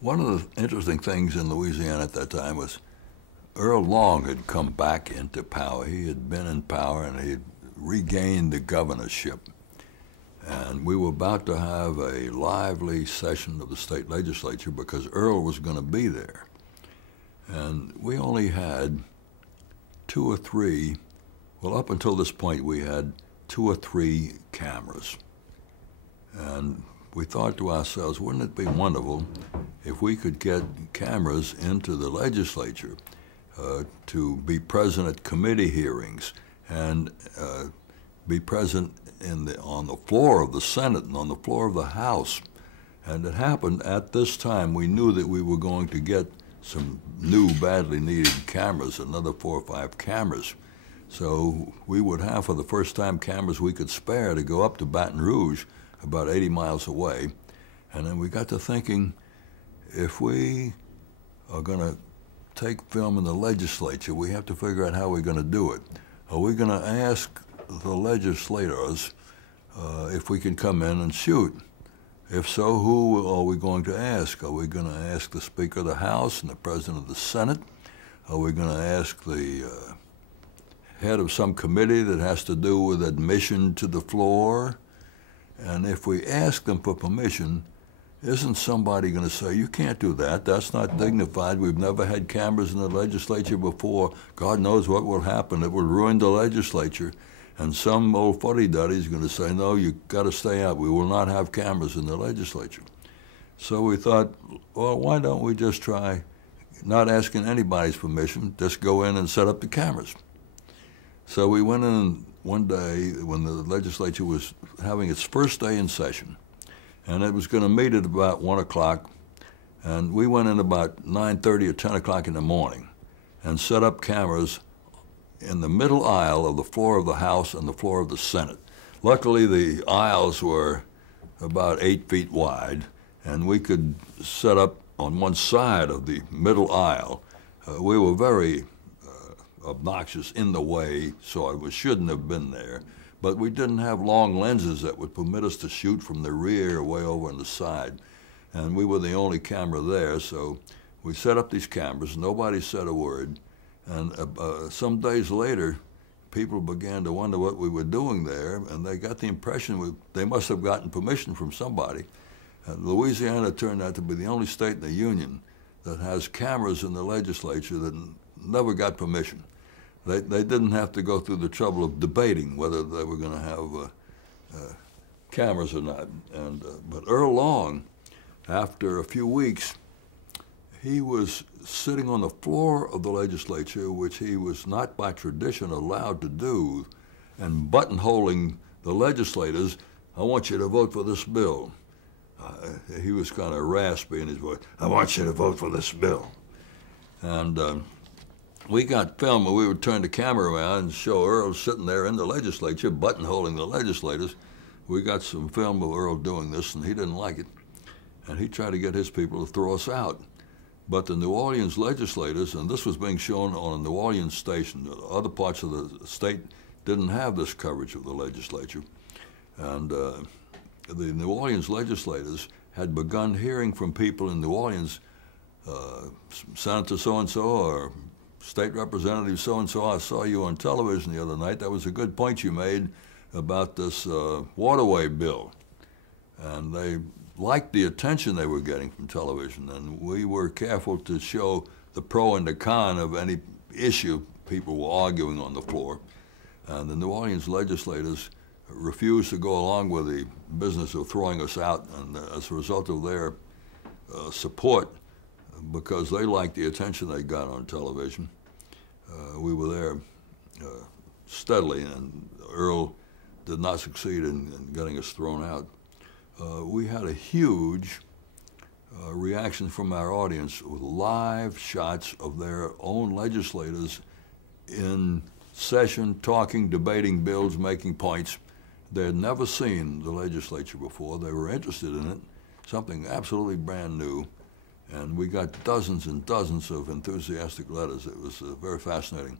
One of the interesting things in Louisiana at that time was Earl Long had come back into power. He had been in power and he had regained the governorship. And we were about to have a lively session of the state legislature because Earl was going to be there. And we only had two or three, well, up until this point, we had two or three cameras. And we thought to ourselves, wouldn't it be wonderful if we could get cameras into the legislature to be present at committee hearings and be present on the floor of the Senate and on the floor of the House. And it happened at this time. We knew that we were going to get some new, badly needed cameras, another 4 or 5 cameras. So we would have, for the first time, cameras we could spare to go up to Baton Rouge, about 80 miles away. And then we got to thinking, if we are going to take film in the legislature, we have to figure out how we're going to do it. Are we going to ask the legislators if we can come in and shoot? If so, who are we going to ask? Are we going to ask the Speaker of the House and the President of the Senate? Are we going to ask the head of some committee that has to do with admission to the floor? And if we ask them for permission, isn't somebody going to say, you can't do that, that's not dignified, we've never had cameras in the legislature before, God knows what will happen, it will ruin the legislature. And some old fuddy-duddy is going to say, no, you've got to stay out, we will not have cameras in the legislature. So we thought, well, why don't we just try not asking anybody's permission, just go in and set up the cameras. So we went in one day when the legislature was having its first day in session, and it was going to meet at about 1 o'clock, and we went in about 9:30 or 10 o'clock in the morning and set up cameras in the middle aisle of the floor of the House and the floor of the Senate. Luckily, the aisles were about 8 feet wide, and we could set up on one side of the middle aisle. We were very obnoxious in the way, so we shouldn't have been there. But we didn't have long lenses that would permit us to shoot from the rear way over on the side. And we were the only camera there, so we set up these cameras. Nobody said a word. And some days later, people began to wonder what we were doing there, and they got the impression they must have gotten permission from somebody. Louisiana turned out to be the only state in the Union that has cameras in the legislature that never got permission. They didn't have to go through the trouble of debating whether they were going to have cameras or not. But Earl Long, after a few weeks, he was sitting on the floor of the legislature, which he was not by tradition allowed to do, and buttonholing the legislators, I want you to vote for this bill. He was kind of raspy in his voice, I want you to vote for this bill. And we got film where we would turn the camera around and show Earl sitting there in the legislature, buttonholing the legislators. We got some film of Earl doing this, and he didn't like it. And he tried to get his people to throw us out. But the New Orleans legislators, and this was being shown on a New Orleans station, other parts of the state didn't have this coverage of the legislature. And the New Orleans legislators had begun hearing from people in New Orleans, Senator so-and-so or State Representative so-and-so, I saw you on television the other night. That was a good point you made about this waterway bill. And they liked the attention they were getting from television, and we were careful to show the pro and the con of any issue people were arguing on the floor. And the New Orleans legislators refused to go along with the business of throwing us out, and as a result of their support, because they liked the attention they got on television, we were there steadily, and Earl did not succeed in getting us thrown out. We had a huge reaction from our audience with live shots of their own legislators in session, talking, debating bills, making points. They had never seen the legislature before. They were interested in it, something absolutely brand new. And we got dozens and dozens of enthusiastic letters. It was very fascinating.